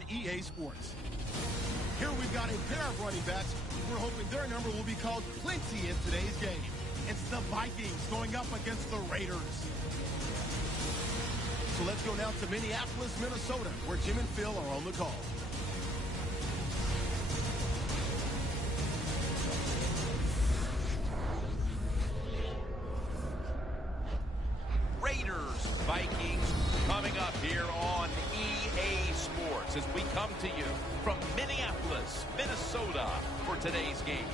on EA Sports. Here we've got a pair of running backs. We're hoping their number will be called plenty in today's game. It's the Vikings going up against the Raiders. So let's go now to Minneapolis, Minnesota, where Jim and Phil are on the call. Raiders, Vikings, coming up here on EA Sports as we come to you from Minneapolis, Minnesota for today's game.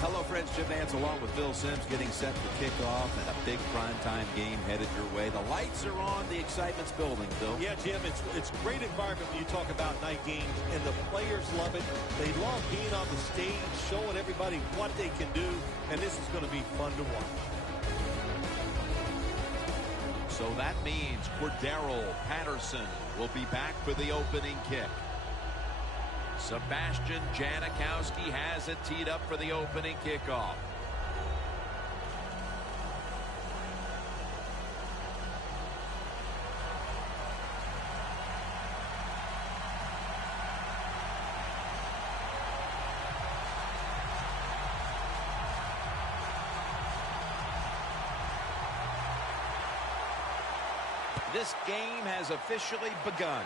Hello, friends. Jim Nance along with Phil Simms getting set to kick off and a big primetime game headed your way. The lights are on. The excitement's building, Phil. Yeah, Jim, it's a great environment when you talk about night games, and the players love it. They love being on the stage, showing everybody what they can do, and this is going to be fun to watch. So that means Cordero Patterson will be back for the opening kick. Sebastian Janikowski has it teed up for the opening kickoff. This game has officially begun.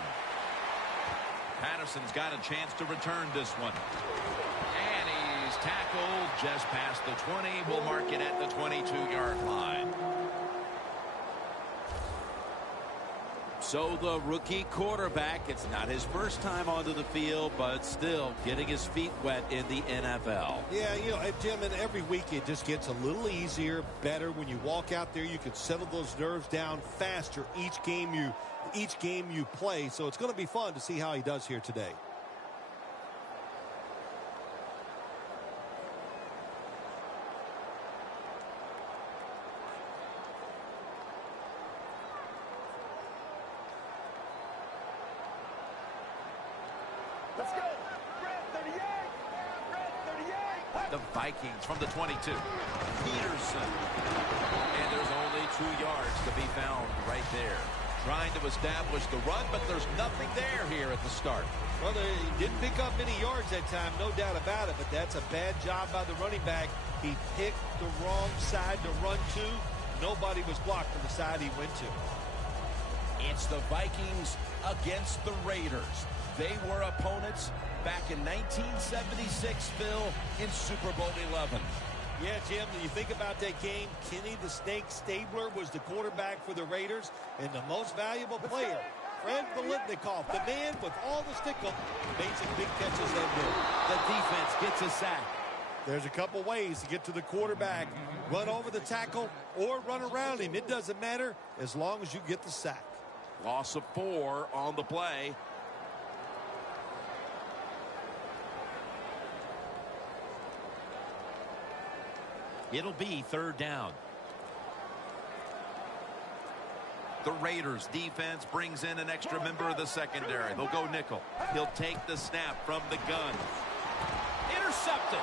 Patterson's got a chance to return this one. And he's tackled just past the 20. We'll mark it at the 22-yard line. So the rookie quarterback, it's not his first time onto the field, but still getting his feet wet in the NFL. Yeah, you know, Jim, and every week it just gets a little easier, better. When you walk out there, you can settle those nerves down faster each game you play. So it's going to be fun to see how he does here today. Let's go. Red 38. Red 38. The Vikings from the 22. Peterson. And there's only 2 yards to be found right there. Trying to establish the run, but there's nothing there here at the start. Well, they didn't pick up many yards that time, no doubt about it, but that's a bad job by the running back. He picked the wrong side to run to. Nobody was blocked from the side he went to. It's the Vikings against the Raiders. They were opponents back in 1976, Phil, in Super Bowl 11. Yeah, Jim, you think about that game, Kenny the Snake Stabler was the quarterback for the Raiders, and the most valuable player, Fred Biletnikoff, the man with all the stick-up, made some big catches that day. The defense gets a sack. There's a couple ways to get to the quarterback. Run over the tackle or run around him. It doesn't matter as long as you get the sack. Loss of 4 on the play. It'll be 3rd down. The Raiders defense brings in an extra member of the secondary. They'll go nickel. He'll take the snap from the gun. Intercepted.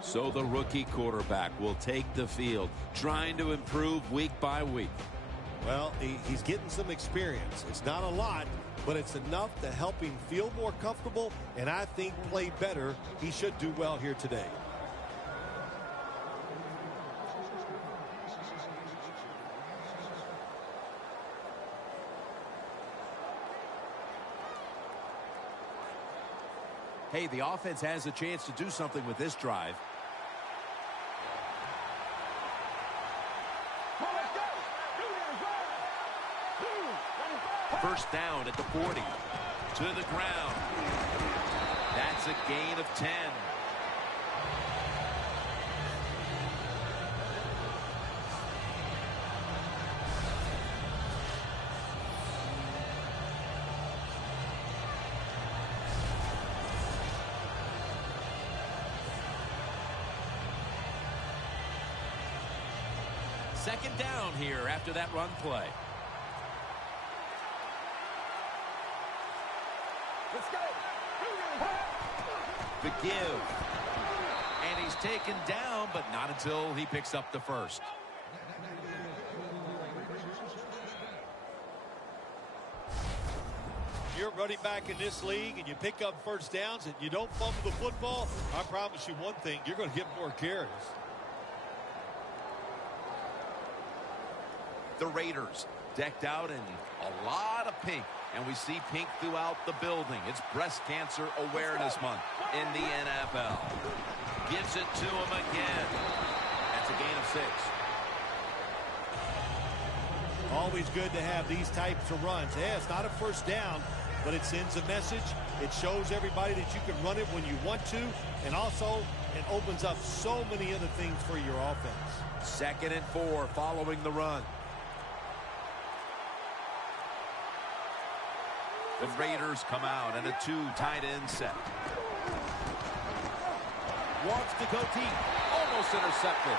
So the rookie quarterback will take the field, trying to improve week by week. Well, he's getting some experience. It's not a lot, but it's enough to help him feel more comfortable and I think play better. He should do well here today. Hey, the offense has a chance to do something with this drive. First down at the 40. To the ground. That's a gain of 10. Second down here after that run play. Let's go. The give. And he's taken down, but not until he picks up the first. If you're running back in this league and you pick up first downs and you don't fumble the football, I promise you one thing, you're going to get more carries. The Raiders decked out in a lot of pink, and we see pink throughout the building. It's Breast Cancer Awareness Month in the NFL. Gives it to him again. That's a gain of 6. Always good to have these types of runs. Yeah, it's not a first down, but it sends a message. It shows everybody that you can run it when you want to, and also it opens up so many other things for your offense. 2nd and 4 following the run. The Raiders come out in a 2 tight end set. Wants to go deep. Almost intercepted.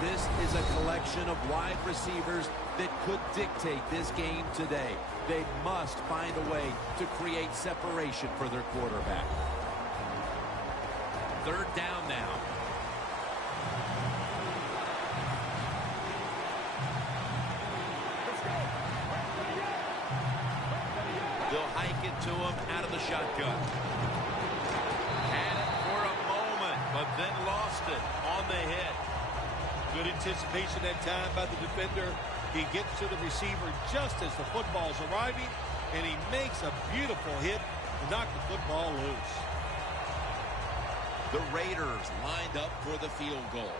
This is a collection of wide receivers that could dictate this game today. They must find a way to create separation for their quarterback. 3rd down now. They'll hike it to him out of the shotgun. Had it for a moment, but then lost it on the hit. Good anticipation that time by the defender. He gets to the receiver just as the football's arriving, and he makes a beautiful hit to knock the football loose. The Raiders lined up for the field goal.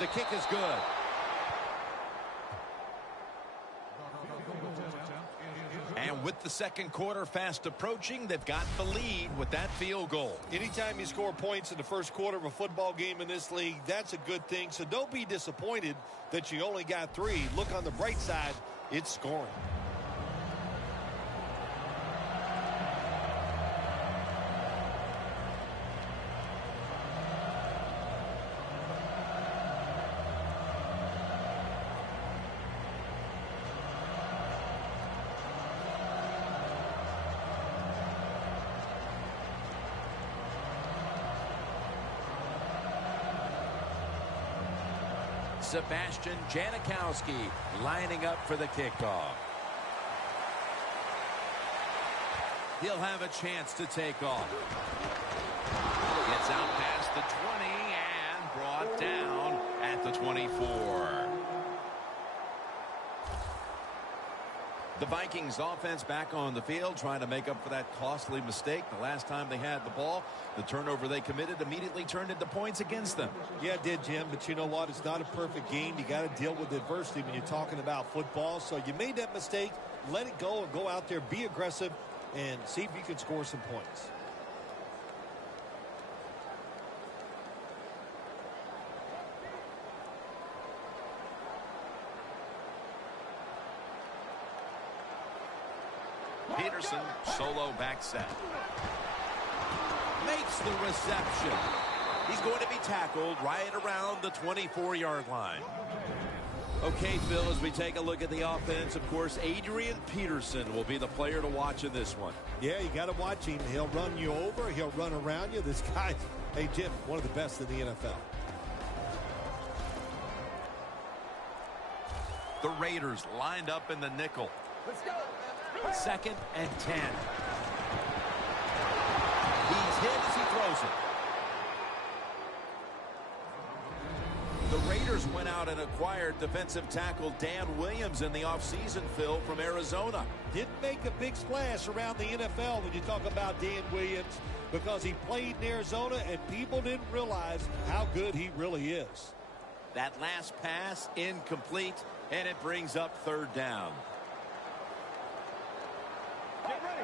The kick is good. And with the 2nd quarter fast approaching, they've got the lead with that field goal. Anytime you score points in the 1st quarter of a football game in this league, that's a good thing. So don't be disappointed that you only got 3. Look on the bright side, it's scoring. Sebastian Janikowski lining up for the kickoff. He'll have a chance to take off. Gets out past the 20 and brought down at the 24. The Vikings offense back on the field trying to make up for that costly mistake. The last time they had the ball, the turnover they committed immediately turned into points against them. Yeah, it did, Jim, but you know what? It's not a perfect game. You got to deal with adversity when you're talking about football. So you made that mistake, let it go and go out there, be aggressive, and see if you can score some points. Peterson, solo back set. Makes the reception. He's going to be tackled right around the 24-yard line. Okay, Phil, as we take a look at the offense, of course, Adrian Peterson will be the player to watch in this one. Yeah, you got to watch him. He'll run you over. He'll run around you. This guy, hey, Jim, one of the best in the NFL. The Raiders lined up in the nickel. Let's go. 2nd and 10. He's hit as he throws it. The Raiders went out and acquired defensive tackle Dan Williams in the offseason, Phil, from Arizona. Didn't make a big splash around the NFL when you talk about Dan Williams because he played in Arizona and people didn't realize how good he really is. That last pass incomplete, and it brings up 3rd down. Get ready.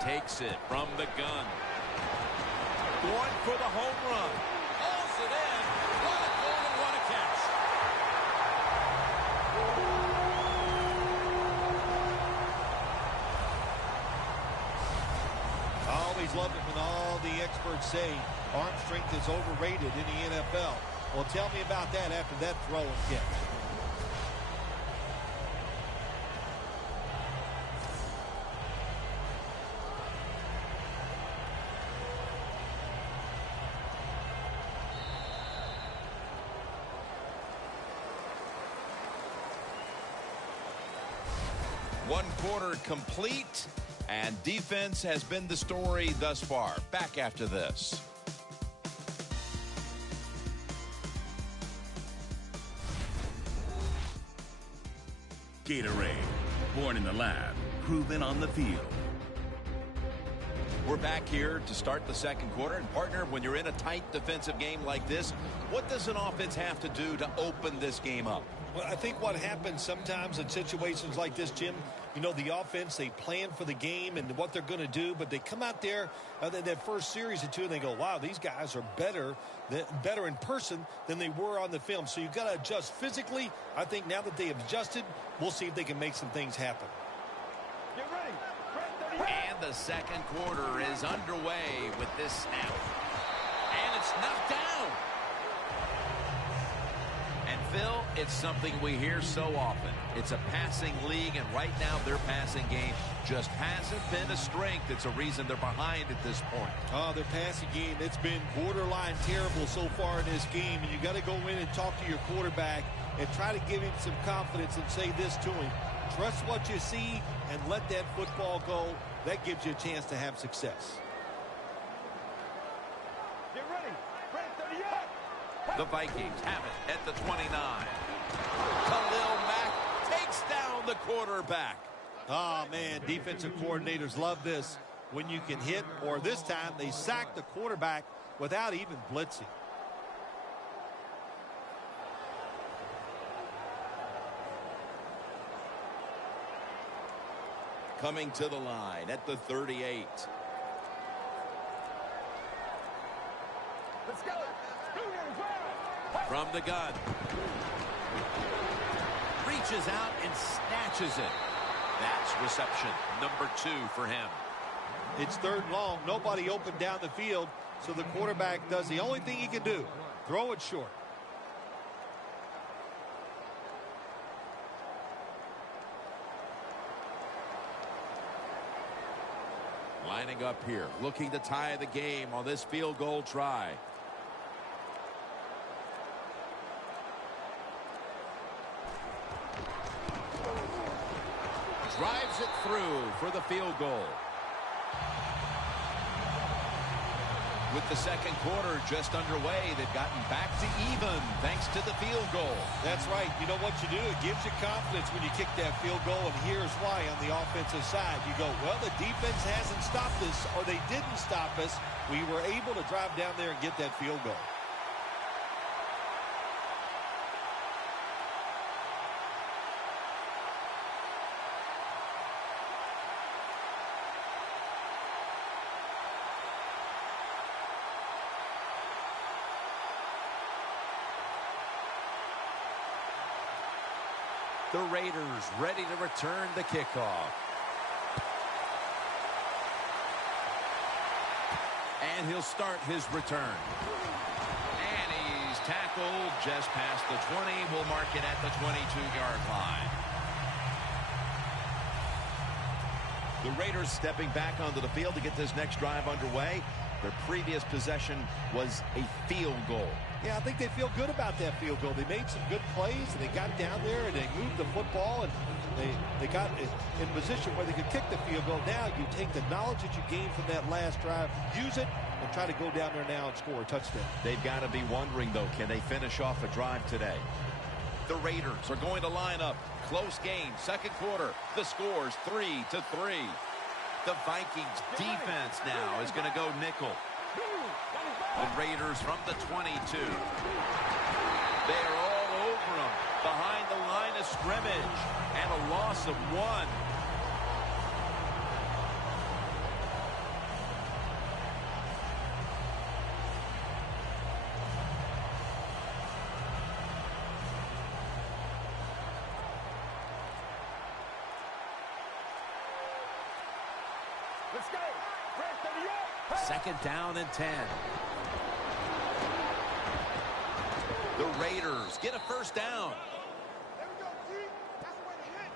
Takes it from the gun. Going for the home run. Hauls it in. What a goal and what a catch. I always love it when all the experts say arm strength is overrated in the NFL. Well, tell me about that after that throw and catch. One quarter complete, and defense has been the story thus far. Back after this. Gatorade, born in the lab, proven on the field. We're back here to start the second quarter. And partner, when you're in a tight defensive game like this, what does an offense have to do to open this game up? Well, I think what happens sometimes in situations like this, Jim, you know, the offense, they plan for the game and what they're going to do, but they come out there that first series or two and they go, wow, these guys are better in person than they were on the film. So you've got to adjust physically. I think now that they have adjusted, we'll see if they can make some things happen. Get ready. And the second quarter is underway with this snap. And it's knocked down. And Phil, it's something we hear so often. It's a passing league, and right now their passing game just hasn't been a strength. It's a reason they're behind at this point. Oh, their passing game, it's been borderline terrible so far in this game, and you got to go in and talk to your quarterback and try to give him some confidence and say this to him. Trust what you see and let that football go. That gives you a chance to have success. Get ready. The Vikings have it at the 29. Khalil Mack takes down the quarterback. Oh, man, defensive coordinators love this. When you can hit, or this time they sack the quarterback without even blitzing. Coming to the line at the 38. Let's go. From the gun. Reaches out and snatches it. That's reception number 2 for him. It's third and long. Nobody open down the field, so the quarterback does the only thing he can do. Throw it short. Lining up here, looking to tie the game on this field goal try. Drives it through for the field goal. With the second quarter just underway, they've gotten back to even thanks to the field goal. That's right. You know what you do? It gives you confidence when you kick that field goal, and here's why on the offensive side. You go, well, the defense hasn't stopped us, or they didn't stop us. We were able to drive down there and get that field goal. The Raiders ready to return the kickoff. And he'll start his return. And he's tackled just past the 20. We'll mark it at the 22-yard line. The Raiders stepping back onto the field to get this next drive underway. Their previous possession was a field goal. Yeah, I think they feel good about that field goal. They made some good plays, and they got down there, and they moved the football, and they got in position where they could kick the field goal. Now you take the knowledge that you gained from that last drive, use it, and try to go down there now and score a touchdown. They've got to be wondering, though, can they finish off a drive today? The Raiders are going to line up. Close game, second quarter. The score's 3-3. The Vikings defense now is going to go nickel. The Raiders from the 22. They're all over them behind the line of scrimmage, and a loss of 1. Let's go. Second down and 10. The Raiders get a first down. There we go, G. That's the way to hit.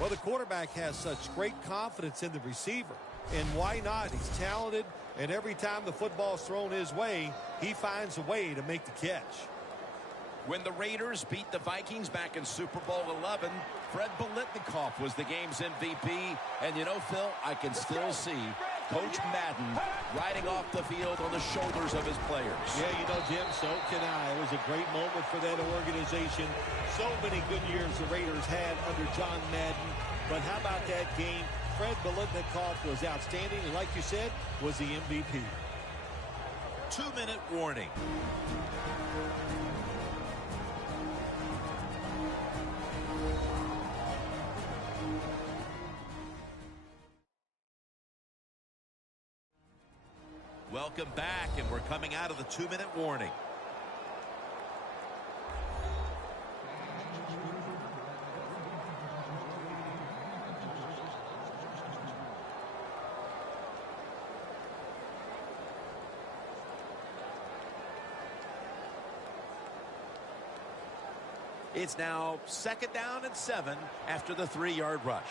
Well, the quarterback has such great confidence in the receiver. And why not? He's talented, and every time the football's thrown his way, he finds a way to make the catch. When the Raiders beat the Vikings back in Super Bowl 11, Fred Biletnikoff was the game's MVP. And you know, Phil, I can still see Coach Madden riding off the field on the shoulders of his players. Yeah, you know, Jim, so can I. It was a great moment for that organization. So many good years the Raiders had under John Madden. But how about that game? Fred Biletnikoff was outstanding, and like you said, was the MVP. 2-minute warning. Welcome back, and we're coming out of the 2-minute warning. It's now 2nd down and 7 after the 3-yard rush.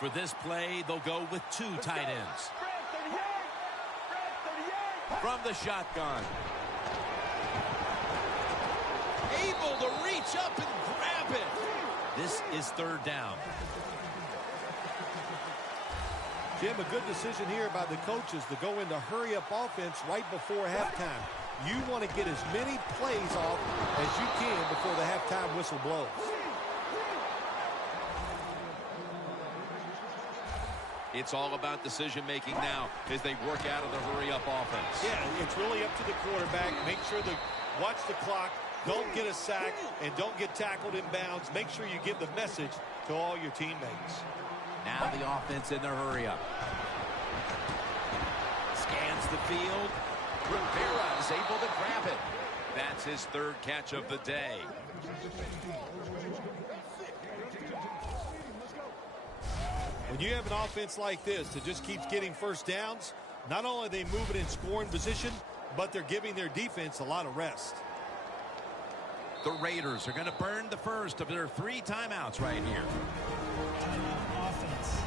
For this play, they'll go with 2 tight ends. From the shotgun. Able to reach up and grab it. This is 3rd down. Jim, a good decision here by the coaches to go into hurry-up offense right before halftime. You want to get as many plays off as you can before the halftime whistle blows. It's all about decision-making now as they work out of the hurry-up offense. Yeah, it's really up to the quarterback. Make sure to watch the clock, don't get a sack, and don't get tackled in bounds. Make sure you give the message to all your teammates. Now the offense in their hurry-up. Scans the field. Rivera is able to grab it. That's his 3rd catch of the day. When you have an offense like this that just keeps getting first downs, not only are they moving in scoring position, but they're giving their defense a lot of rest. The Raiders are going to burn the first of their 3 timeouts right here. Offense.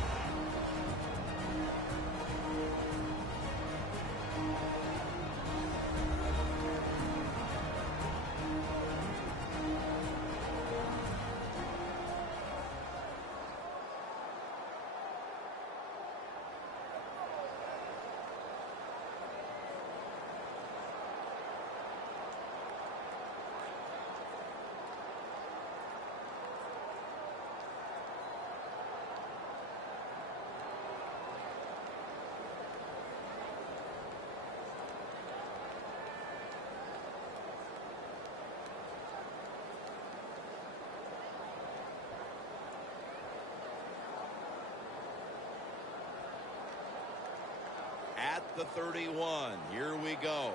At the 31, here we go.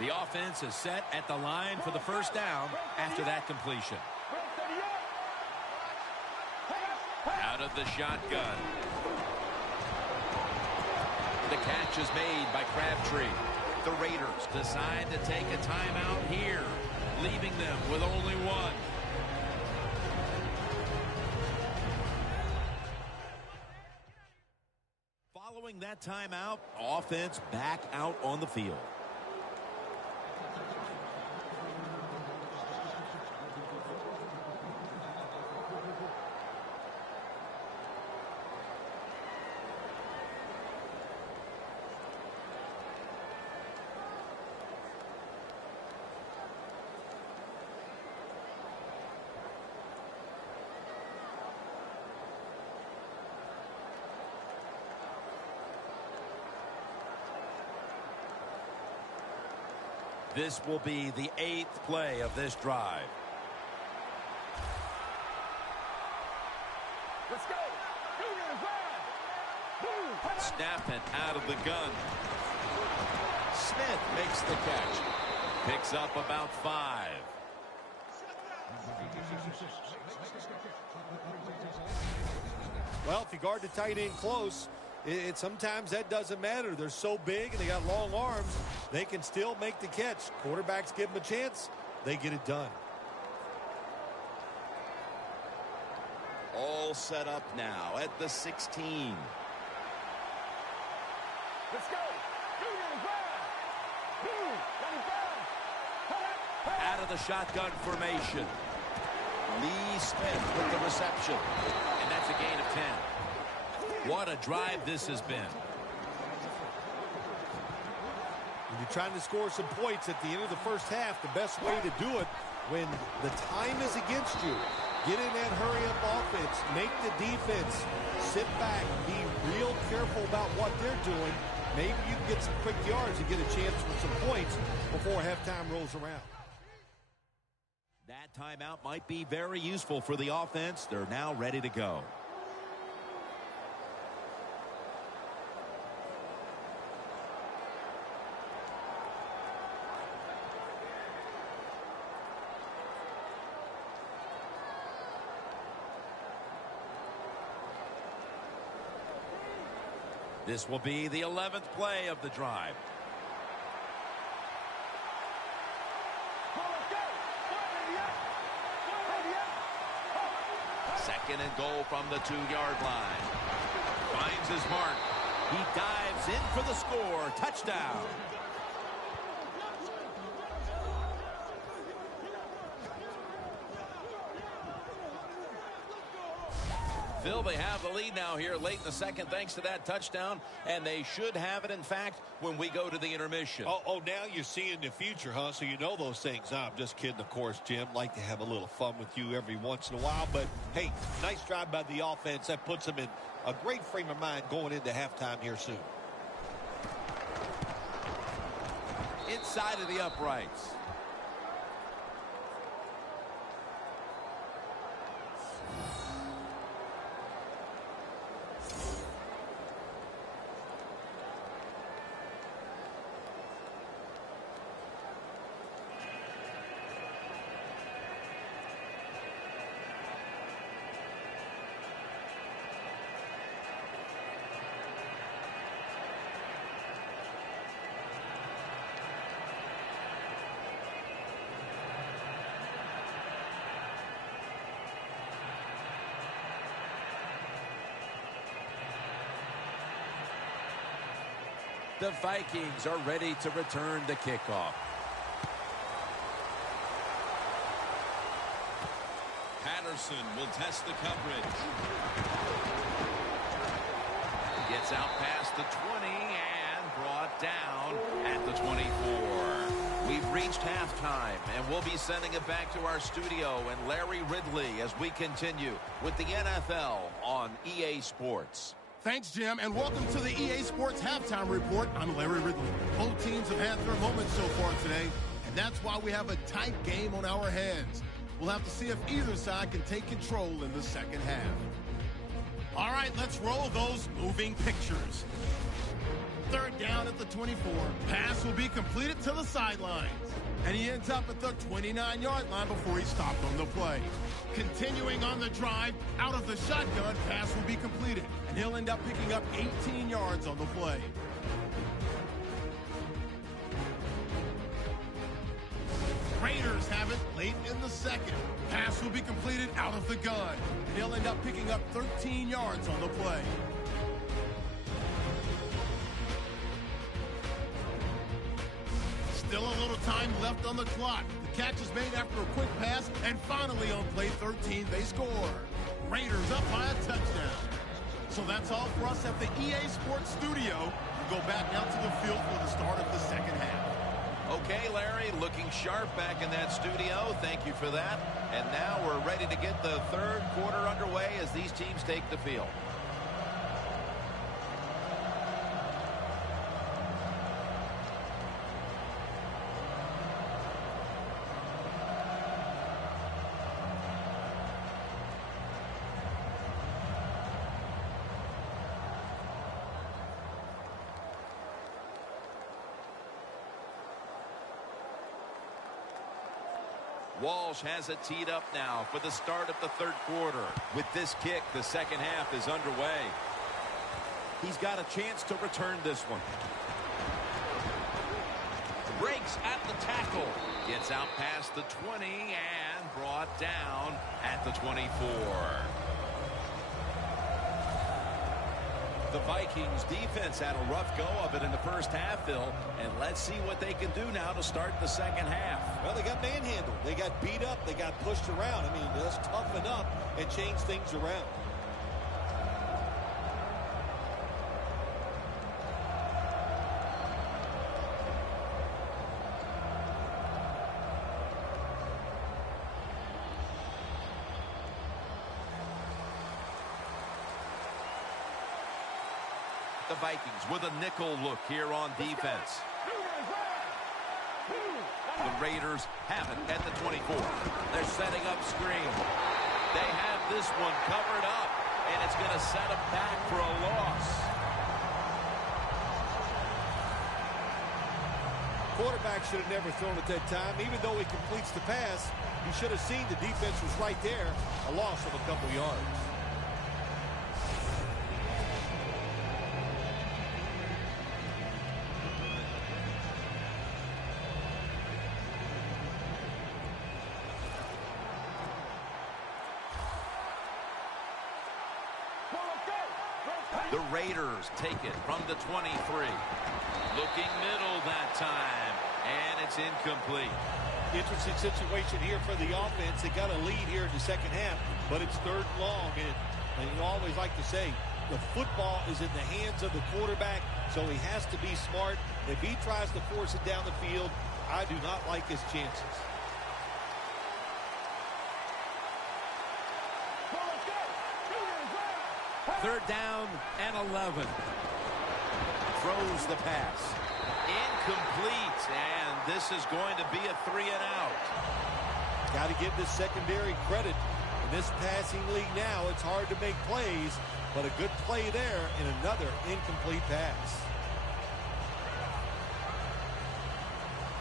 The offense is set at the line for the first down after that completion. Out of the shotgun. The catch is made by Crabtree. The Raiders decide to take a timeout here, leaving them with only 1. Following that timeout, offense back out on the field. This will be the 8th play of this drive. Let's go. Snap it out of the gun. Smith makes the catch. Picks up about 5. Well, if you guard the tight end close, sometimes that doesn't matter. They're so big and they got long arms, they can still make the catch. Quarterbacks give them a chance, they get it done. All set up now at the 16. Let's go. out of the shotgun formation. Lee Smith with the reception. And that's a gain of 10. What a drive this has been. When you're trying to score some points at the end of the first half, the best way to do it when the time is against you, get in that hurry-up offense, make the defense sit back, be real careful about what they're doing. Maybe you can get some quick yards and get a chance for some points before halftime rolls around. That timeout might be very useful for the offense. They're now ready to go. This will be the 11th play of the drive. Second and goal from the 2-yard line. Finds his mark. He dives in for the score. Touchdown. Phil, they have the lead now here late in the second thanks to that touchdown, and they should have it, in fact, when we go to the intermission. Oh, now you're seeing the future, huh? So you know those things. I'm just kidding, of course, Jim. Like to have a little fun with you every once in a while. But, hey, nice drive by the offense. That puts them in a great frame of mind going into halftime here soon. Inside of the uprights. The Vikings are ready to return the kickoff. Patterson will test the coverage. Gets out past the 20 and brought down at the 24. We've reached halftime, and we'll be sending it back to our studio and Larry Ridley as we continue with the NFL on EA Sports. Thanks, Jim, and welcome to the EA Sports Halftime Report. I'm Larry Ridley. Both teams have had their moments so far today, and that's why we have a tight game on our hands. We'll have to see if either side can take control in the second half. All right, let's roll those moving pictures. Third down at the 24. Pass will be completed to the sidelines, and he ends up at the 29-yard line before he stopped on the play. Continuing on the drive, out of the shotgun, pass will be completed, and he'll end up picking up 18 yards on the play. Raiders have it late in the second. Pass will be completed out of the gun, and he'll end up picking up 13 yards on the play. Still a little time left on the clock. The catch is made after a quick pass, and finally on play 13, they score. Raiders up by a touchdown. So that's all for us at the EA Sports Studio. We'll go back out to the field for the start of the second half. Okay, Larry, looking sharp back in that studio. Thank you for that. And now we're ready to get the third quarter underway as these teams take the field. Walsh has it teed up now for the start of the third quarter. With this kick, the second half is underway. He's got a chance to return this one. Breaks at the tackle. Gets out past the 20 and brought down at the 24. The Vikings defense had a rough go of it in the first half, Phil, and let's see what they can do now to start the second half. Well, they got manhandled. They got beat up. They got pushed around. I mean, let's toughen up and change things around. The Vikings with a nickel look here on defense. The Raiders have it at the 24. They're setting up screen. They have this one covered up, and it's going to set them back for a loss. Quarterback should have never thrown at that time. Even though he completes the pass, you should have seen the defense was right there. A loss of a couple yards. The Raiders take it from the 23. Looking middle that time, and it's incomplete. Interesting situation here for the offense. They got a lead here in the second half, but it's third and long. And you always like to say, the football is in the hands of the quarterback, so he has to be smart. If he tries to force it down the field, I do not like his chances. Third down and 11. Throws the pass. Incomplete, and this is going to be a 3-and-out. Got to give this secondary credit. In this passing league now, it's hard to make plays, but a good play there and another incomplete pass.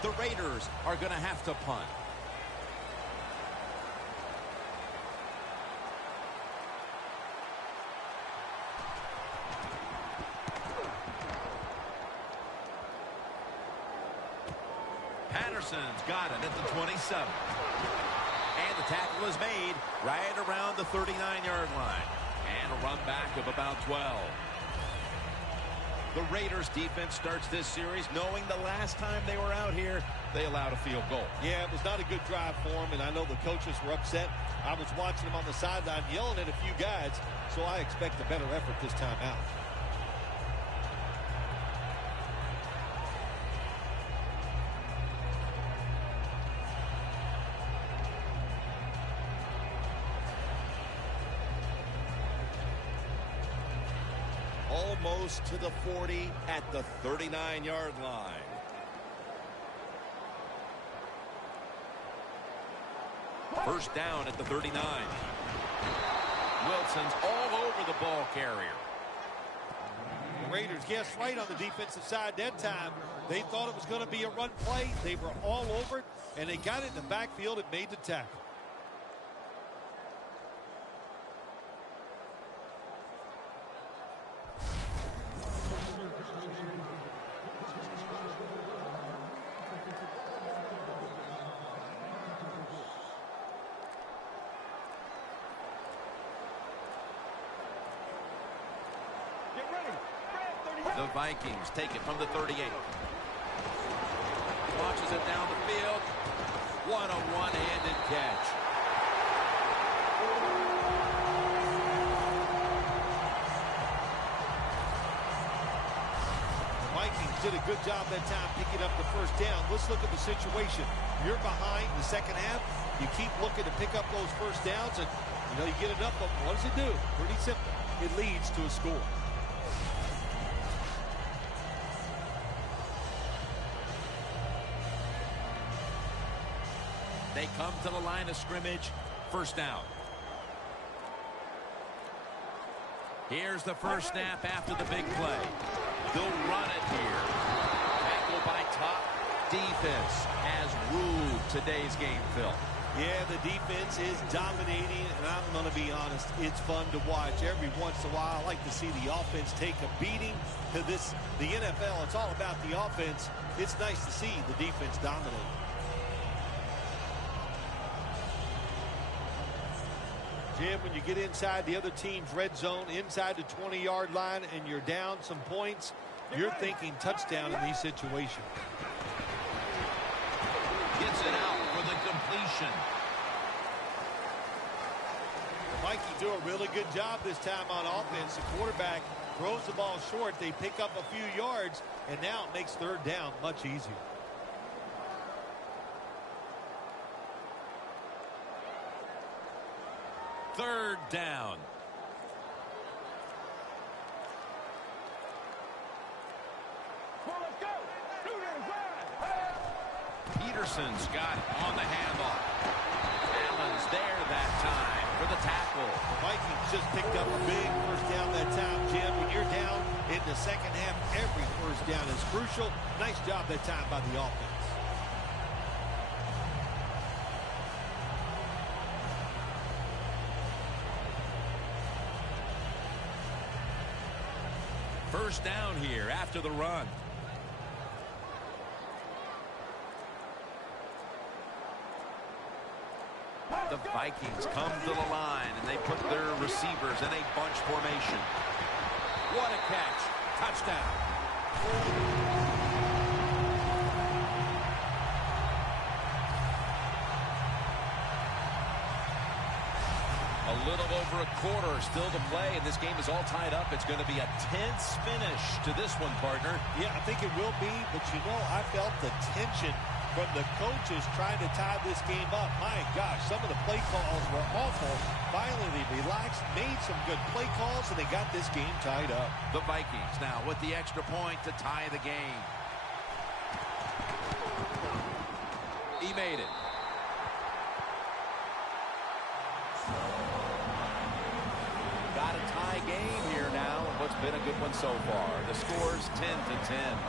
The Raiders are going to have to punt. Patterson's got it at the 27. And the tackle is made right around the 39-yard line. And a run back of about 12. The Raiders defense starts this series knowing the last time they were out here, they allowed a field goal. Yeah, it was not a good drive for them, and I know the coaches were upset. I was watching them on the sideline yelling at a few guys, so I expect a better effort this time out. Almost to the 40 at the 39-yard line. First down at the 39. Wilson's all over the ball carrier. The Raiders guessed right on the defensive side that time. They thought it was going to be a run play. They were all over it, and they got it in the backfield and made the tackle. The Vikings take it from the 38. Launches it down the field. What a one-handed catch. The Vikings did a good job that time picking up the first down. Let's look at the situation. You're behind the second half. You keep looking to pick up those first downs, and you get enough of them. What does it do? Pretty simple. It leads to a score. They come to the line of scrimmage. First down. Here's the first snap after the big play. They'll run it here. Tackle by top. Defense has ruled today's game, Phil. Yeah, the defense is dominating, and I'm going to be honest, it's fun to watch. Every once in a while, I like to see the offense take a beating to this. The NFL, it's all about the offense. It's nice to see the defense dominate. Jim, when you get inside the other team's red zone, inside the 20-yard line, and you're down some points, you're thinking touchdown in these situations. Gets it out for the completion. The Vikings do a really good job this time on offense. The quarterback throws the ball short. They pick up a few yards, and now it makes third down much easier. Third down. Peterson's got it on the handoff. Allen's there that time for the tackle. The Vikings just picked up a big first down that time, Jim. When you're down in the second half, every first down is crucial. Nice job that time by the offense. First down here after the run. The Vikings come to the line, and they put their receivers in a bunch formation. What a catch. Touchdown. A little over a quarter still to play, and this game is all tied up. It's going to be a tense finish to this one, partner. Yeah, I think it will be, but you know, I felt the tension from the coaches trying to tie this game up. My gosh, some of the play calls were awful. Finally, they relaxed, made some good play calls, and they got this game tied up. The Vikings now with the extra point to tie the game. He made it. Got a tie game here now. What's been a good one so far. The score's 10-10.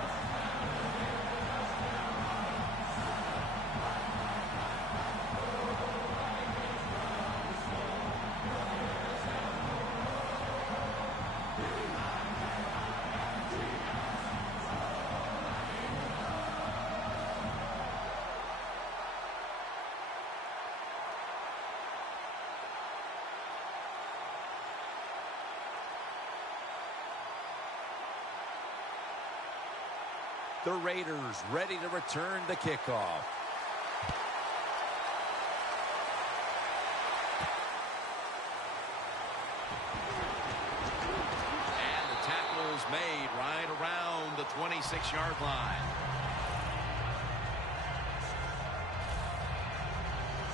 The Raiders ready to return the kickoff. And the tackle is made right around the 26-yard line.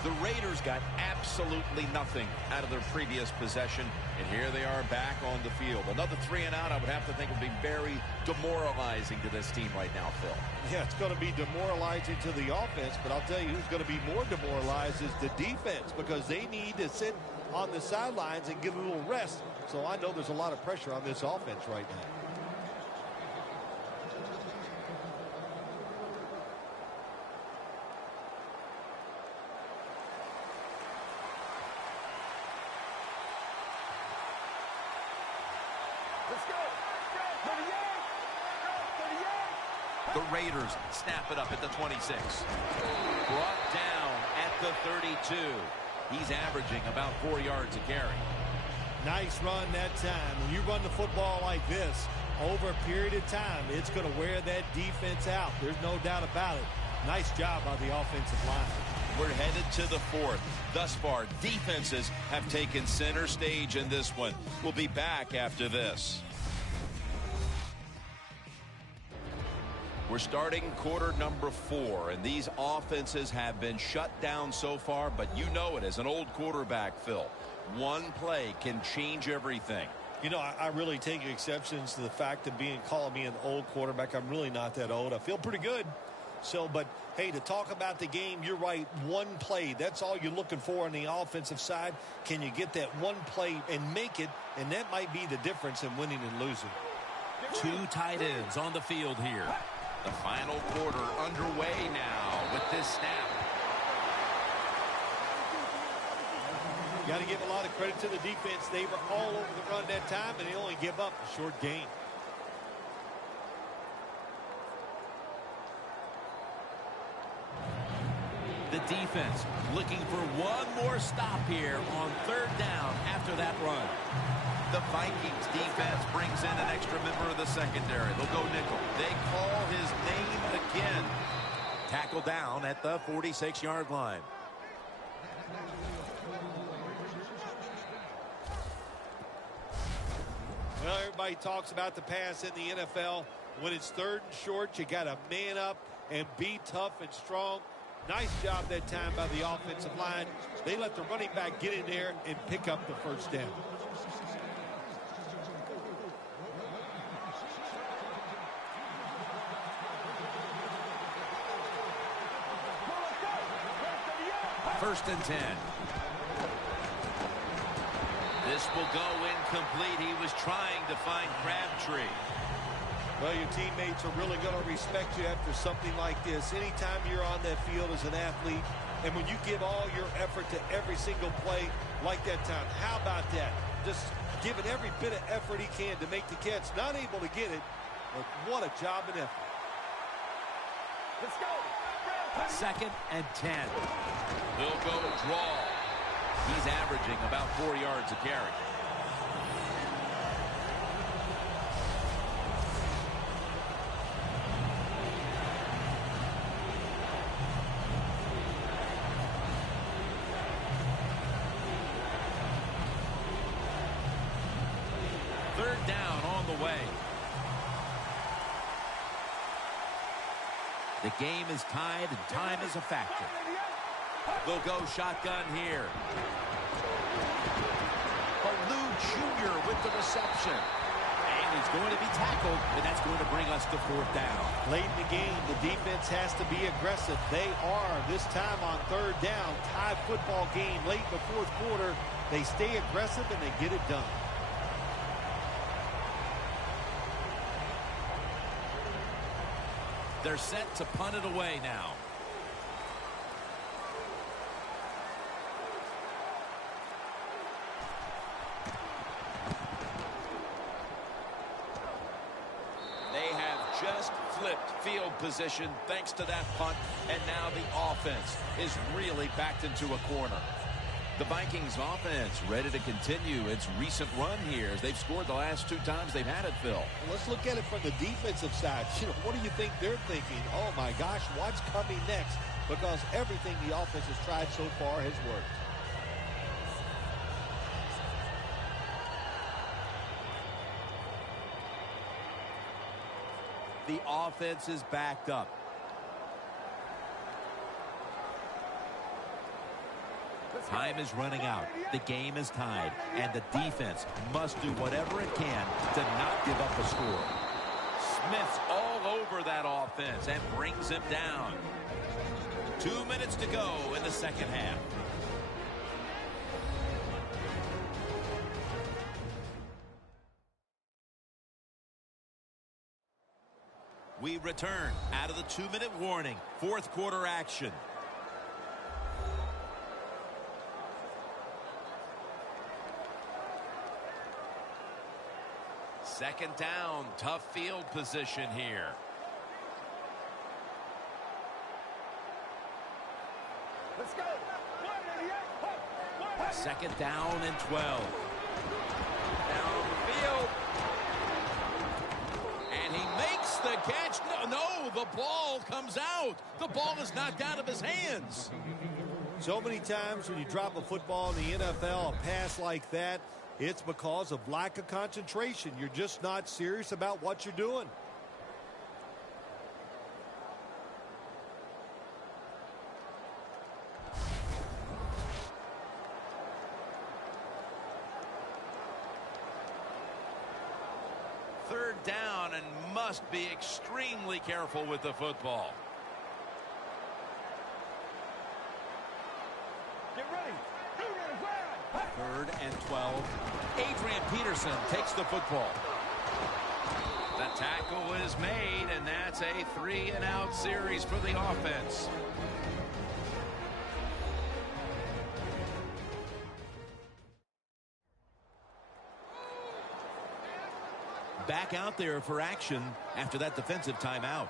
The Raiders got absolutely nothing out of their previous possession, and here they are back on the field. Another 3 and out, I would have to think, would be very demoralizing to this team right now, Phil. Yeah, it's going to be demoralizing to the offense, but I'll tell you who's going to be more demoralized is the defense, because they need to sit on the sidelines and get a little rest. So I know there's a lot of pressure on this offense right now. The Raiders snap it up at the 26. Brought down at the 32. He's averaging about 4 yards a carry. Nice run that time. When you run the football like this, over a period of time, it's going to wear that defense out. There's no doubt about it. Nice job by the offensive line. We're headed to the fourth. Thus far, defenses have taken center stage in this one. We'll be back after this. We're starting quarter number 4, and these offenses have been shut down so far, but you know it as an old quarterback, Phil. One play can change everything. You know, I really take exceptions to the fact of calling me an old quarterback. I'm really not that old. I feel pretty good. So, but, hey, to talk about the game, you're right, one play. That's all you're looking for on the offensive side. Can you get that one play and make it? And that might be the difference in winning and losing. 2 tight ends on the field here. The final quarter underway now with this snap. Got to give a lot of credit to the defense. They were all over the run that time, and they only give up a short gain. The defense looking for one more stop here on third down after that run. The Vikings defense brings in an extra member of the secondary. They'll go nickel. They call his name again. Tackle down at the 46-yard line. Well, everybody talks about the pass in the NFL. When it's third and short, you got to man up and be tough and strong. Nice job that time by the offensive line. They let the running back get in there and pick up the first down. First and 10. This will go incomplete. He was trying to find Crabtree. Well, your teammates are really going to respect you after something like this. Anytime you're on that field as an athlete, and when you give all your effort to every single play like that time, how about that? Just giving every bit of effort he can to make the catch. Not able to get it, but what a job and effort. Let's go. Second and 10. They'll go draw. He's averaging about 4 yards a carry. Third down on the way. The game is tied and time is a factor. They'll go shotgun here. Baloo Jr. with the reception. And he's going to be tackled, and that's going to bring us to fourth down. Late in the game, the defense has to be aggressive. They are, this time on third down. Tie football game late in the fourth quarter. They stay aggressive, and they get it done. They're set to punt it away now. They have just flipped field position thanks to that punt, and now the offense is really backed into a corner. The Vikings offense ready to continue its recent run here as they've scored the last 2 times they've had it, Phil. Let's look at it from the defensive side. What do you think they're thinking? Oh, my gosh, what's coming next? Because everything the offense has tried so far has worked. The offense is backed up. Time is running out. The game is tied, and the defense must do whatever it can to not give up a score. Smith's all over that offense and brings him down. 2 minutes to go in the second half. We return out of the 2-minute warning. Fourth quarter action. Second down, tough field position here. Let's go. Second down and 12. Down the field. And he makes the catch. No, the ball comes out. The ball is knocked out of his hands. So many times when you drop a football in the NFL, a pass like that, it's because of lack of concentration. You're just not serious about what you're doing. Third down and must be extremely careful with the football. Get ready. Third and 12. Adrian Peterson takes the football. The tackle is made, and that's a 3-and-out series for the offense. Back out there for action after that defensive timeout.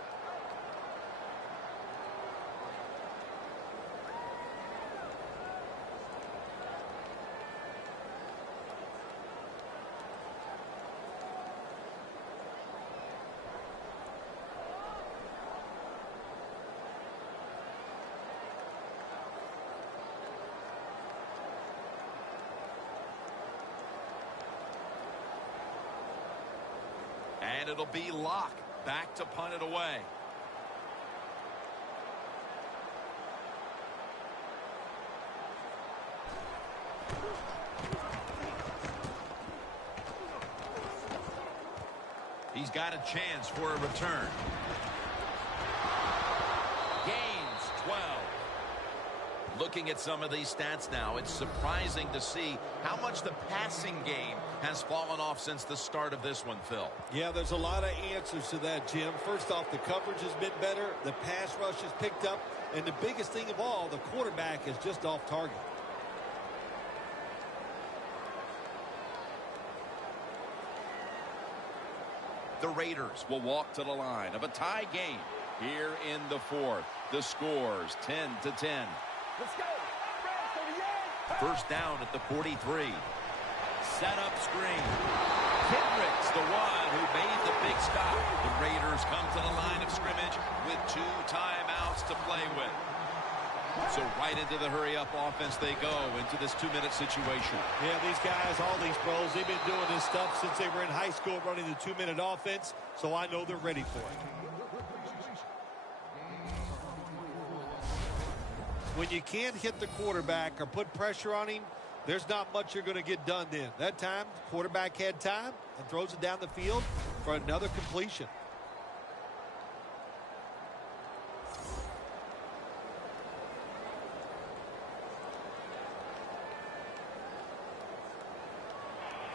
And it'll be Locke back to punt it away. He's got a chance for a return. Gains 12. Looking at some of these stats now, it's surprising to see how much the passing game has fallen off since the start of this one, Phil. Yeah, there's a lot of answers to that, Jim. First off, the coverage has been better. The pass rush has picked up. And the biggest thing of all, the quarterback is just off target. The Raiders will walk to the line of a tie game here in the fourth. The score's 10-10. Let's go. First down at the 43. Set up screen. Kendrick's the one who made the big stop. The Raiders come to the line of scrimmage with 2 timeouts to play with. So right into the hurry-up offense they go into this 2-minute situation. Yeah, these guys, all these pros, they've been doing this stuff since they were in high school running the 2-minute offense, so I know they're ready for it. When you can't hit the quarterback or put pressure on him, there's not much you're going to get done then. That time, the quarterback had time and throws it down the field for another completion.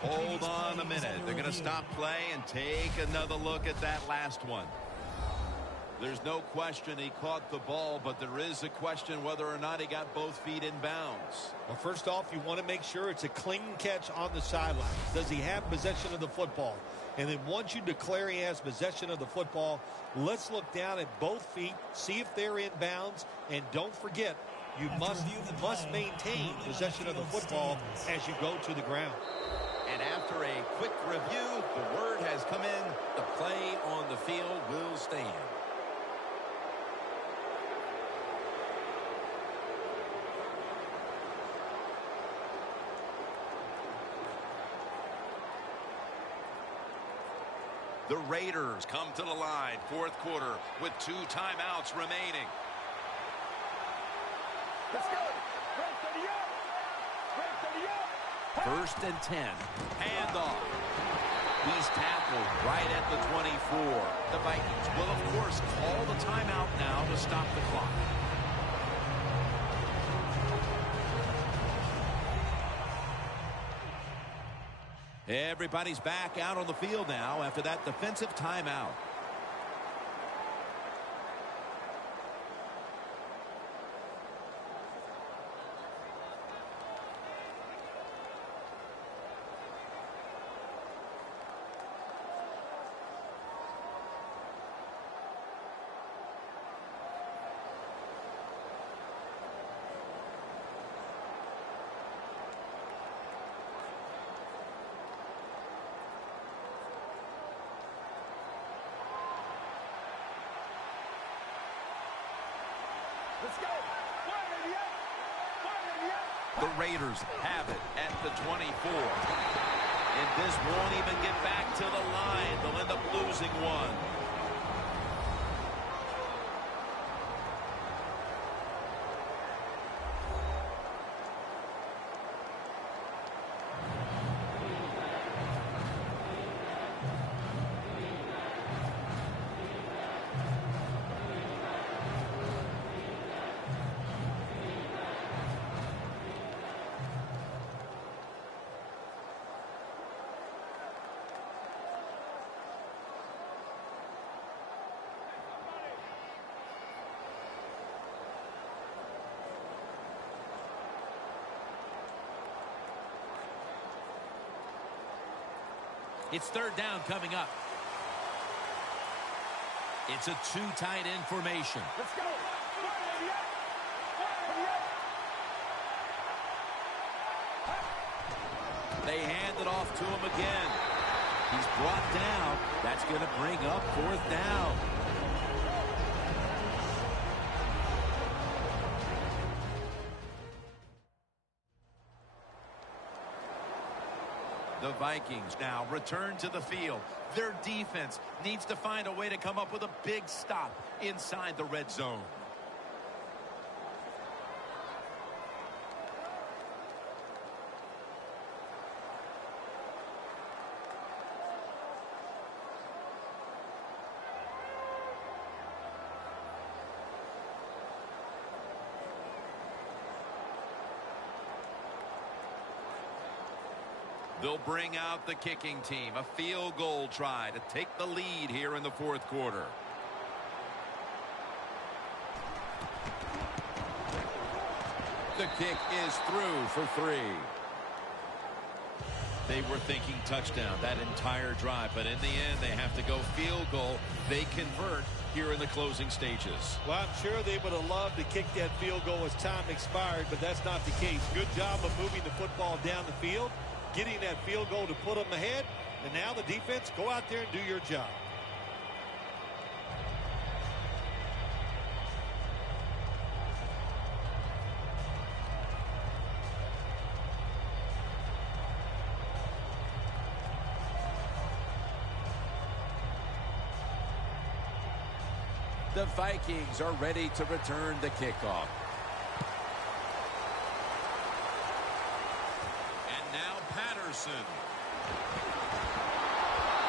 Hold on a minute. They're going to stop play and take another look at that last one. There's no question he caught the ball, but there is a question whether or not he got both feet in bounds. Well, first off, you want to make sure it's a clean catch on the sideline. Does he have possession of the football? And then once you declare he has possession of the football, let's look down at both feet, see if they're in bounds, and don't forget, you must maintain possession of the football as you go to the ground. And after a quick review, the word has come in. The play on the field will stand. The Raiders come to the line, fourth quarter, with 2 timeouts remaining. Let's go. Red 30 up. Red 30 up. First and 10. Handoff. He's tackled right at the 24. The Vikings will, of course, call the timeout now to stop the clock. Everybody's back out on the field now after that defensive timeout. Let's go. The Raiders have it at the 24. And this won't even get back to the line. They'll end up losing one. It's third down coming up. It's a 2 tight end formation. Let's go. They hand it off to him again. He's brought down. That's going to bring up fourth down. The Vikings now return to the field. Their defense needs to find a way to come up with a big stop inside the red zone. They'll bring out the kicking team. A field goal try to take the lead here in the fourth quarter. The kick is through for 3. They were thinking touchdown that entire drive, but in the end, they have to go field goal. They convert here in the closing stages. Well, I'm sure they would have loved to kick that field goal as time expired, but that's not the case. Good job of moving the football down the field, getting that field goal to put them ahead, and now the defense, go out there and do your job. The Vikings are ready to return the kickoff. And now Patterson.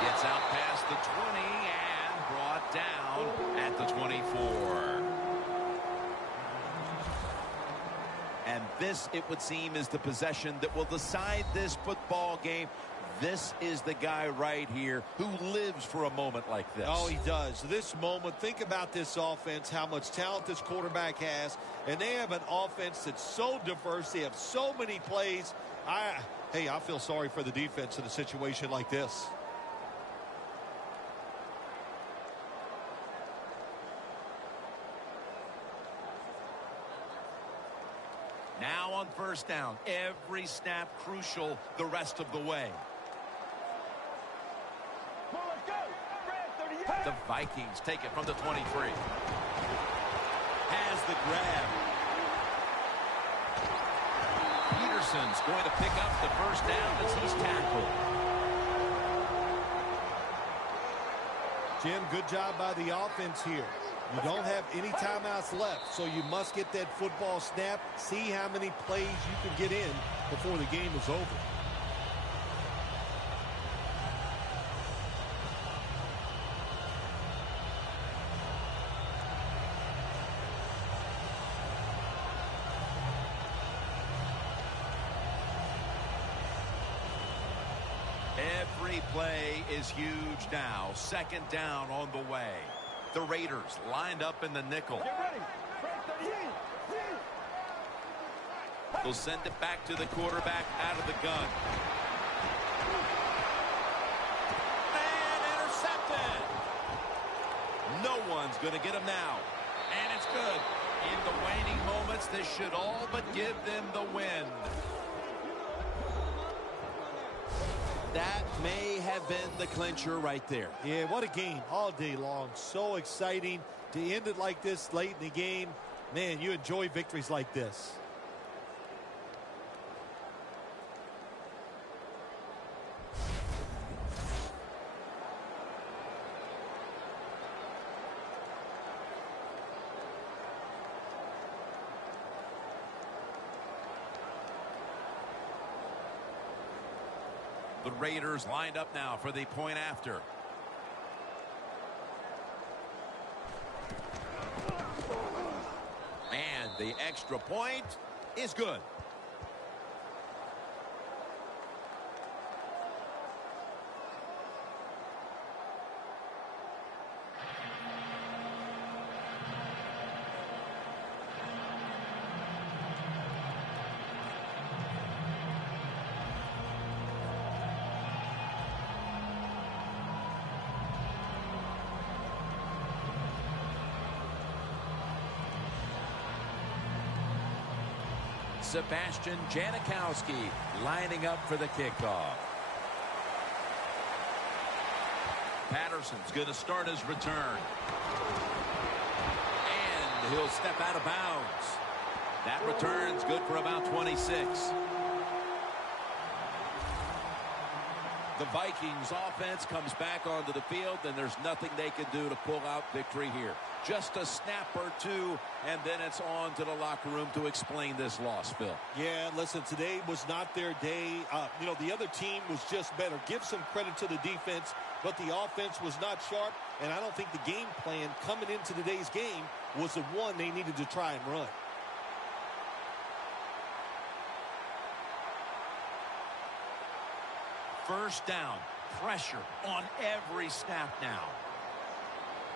Gets out past the 20 and brought down at the 24. And this, it would seem, is the possession that will decide this football game. This is the guy right here who lives for a moment like this. Oh, he does. This moment, think about this offense, how much talent this quarterback has. And they have an offense that's so diverse. They have so many plays. Hey, I feel sorry for the defense in a situation like this. Now on first down, every snap crucial the rest of the way. The Vikings take it from the 23. Has the grab. Peterson's going to pick up the first down as he's tackled. Jim, good job by the offense here. You don't have any timeouts left, so you must get that football snap, see how many plays you can get in before the game is over. Every play is huge now. Second down on the way. The Raiders lined up in the nickel. They'll send it back to the quarterback out of the gun. And intercepted. No one's going to get him now. And it's good. In the waning moments, this should all but give them the win. That may have been the clincher right there. Yeah, what a game all day long. So exciting to end it like this late in the game. Man, you enjoy victories like this. The Raiders lined up now for the point after. And the extra point is good. Sebastian Janikowski lining up for the kickoff. Patterson's going to start his return. And he'll step out of bounds. That return's good for about 26. The Vikings offense comes back onto the field, and there's nothing they can do to pull out victory here. Just a snap or two, and then it's on to the locker room to explain this loss, Phil. Yeah, listen, today was not their day. The other team was just better. Give some credit to the defense, but the offense was not sharp, and I don't think the game plan coming into today's game was the one they needed to try and run. First down, pressure on every snap now.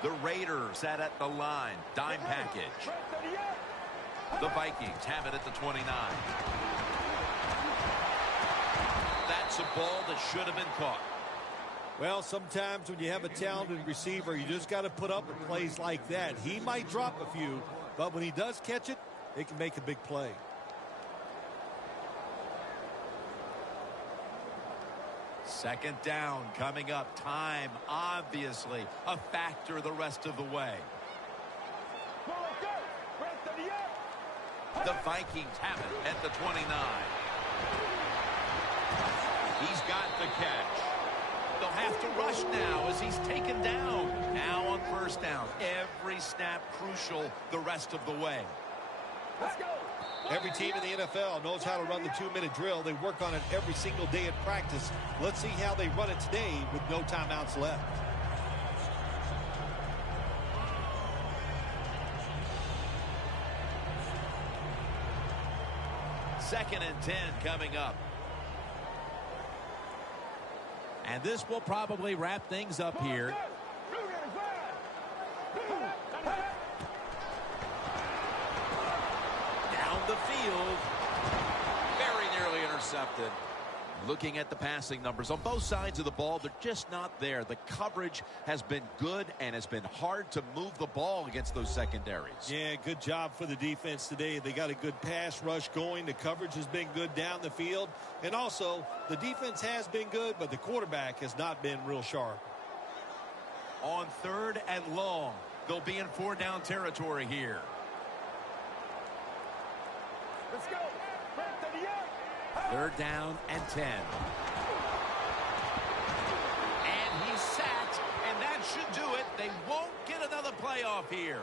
The Raiders at the line, dime package. The Vikings have it at the 29. That's a ball that should have been caught. Well, sometimes when you have a talented receiver, you just got to put up with plays like that. He might drop a few, but when he does catch it, it can make a big play. Second down coming up. Time, obviously, a factor the rest of the way. The Vikings have it at the 29. He's got the catch. They'll have to rush now as he's taken down. Now on first down. Every snap crucial the rest of the way. Let's go. Every team in the NFL knows how to run the 2-minute drill. They work on it every single day at practice. Let's see how they run it today with no timeouts left. Second and 10 coming up. And this will probably wrap things up here. Down the field. Very nearly intercepted. Looking at the passing numbers on both sides of the ball, they're just not there. The coverage has been good and has been hard to move the ball against those secondaries. Yeah, good job for the defense today. They got a good pass rush going. The coverage has been good down the field. And also, the defense has been good, but the quarterback has not been real sharp. On third and long, they'll be in 4-down territory here. Let's go. Third down and 10. And he's sacked, and that should do it. They won't get another playoff here.